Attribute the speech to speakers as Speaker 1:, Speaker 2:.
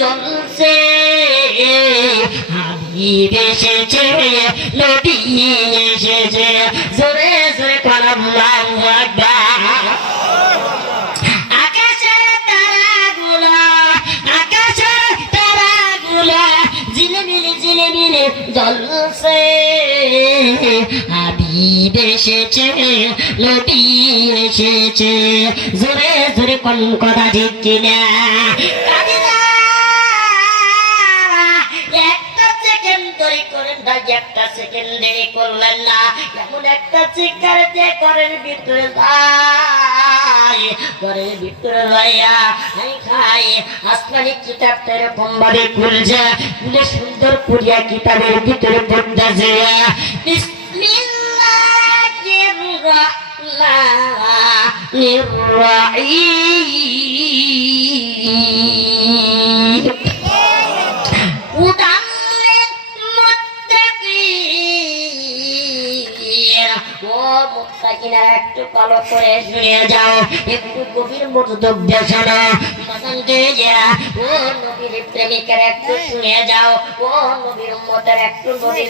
Speaker 1: জ্বলছে হাবিব এসেছে নবী এসেছে। জোরে জোরে কলাম আকাশের তারাগুলো আকাশের তারাগুলো, ঝিলিমিলি ঝিলিমিলি জ্বলছে হাবিব এসেছে নবী এসেছে। জোরে জোরে কোন কথা ঠিক কিনা একটা সেকেন্ড দেরি করলেন না, এমন একটা চিৎকার দিয়ে করেন ভিতরে যায়। ঘরের ভিতরে যাইয়া খাই, আসমানি কিতাবটা এরকম ভাবে খুলছে, খুলে সুন্দর করিয়া কিতাবের ভিতরে পড়তেছে বিসমিল্লাহির রহমানির রহিম। ও একটু কলো করে শুনে যাও। একটু গভীর মনোযোগ দিয়ে ও নবীর প্রেমিকের একটু যাও। ও নবীর উম্মতের একটু গভীর